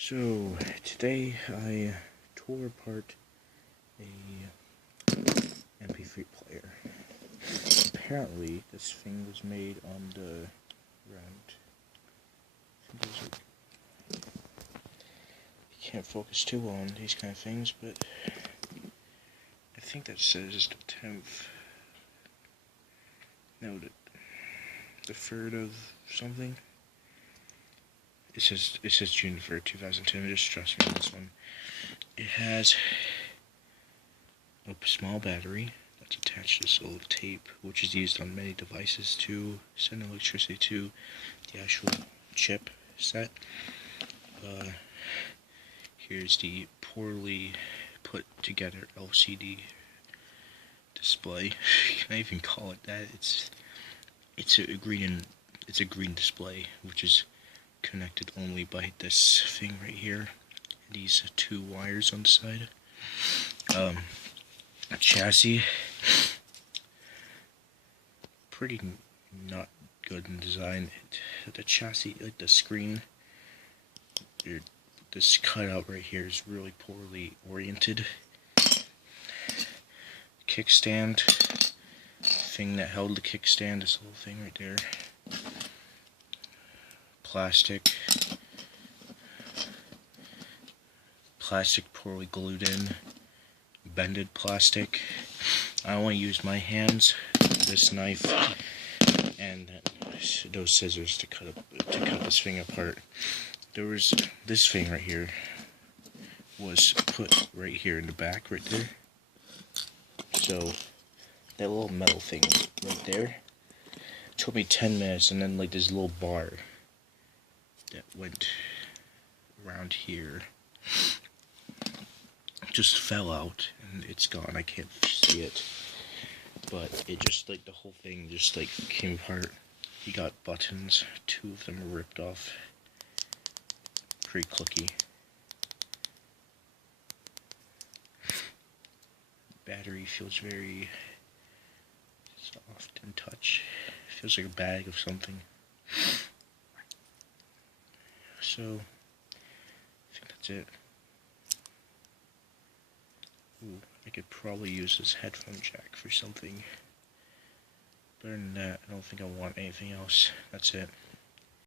So, today I tore apart a mp3 player. Apparently, this thing was made on the round. You can't focus too well on these kind of things, but I think that says the 10th. No, the 3rd of something. It says June 3rd, 2010. Just trust me on this one. It has a small battery that's attached to this little tape, which is used on many devices to send electricity to the actual chip set. Here's the poorly put together LCD display. Can I even call it that? It's a green display, which is connected only by this thing right here. These two wires on the side. Chassis, pretty not good in design. The chassis, like the screen, this cutout right here is really poorly oriented. Kickstand, thing that held the kickstand, this little thing right there. Plastic poorly glued in. Bended plastic. I only used my hands, this knife, and those scissors to cut this thing apart. There was this thing right here was put right here in the back, right there. So that little metal thing right there took me 10 minutes, and then like this little bar that went around here just fell out, and it's gone. I can't see it, but it just like the whole thing just like came apart. You got buttons, 2 of them are ripped off. Pretty clicky. Battery feels very soft in touch. Feels like a bag of something. So I think that's it. Ooh, I could probably use this headphone jack for something. Other than that, I don't think I want anything else. That's it.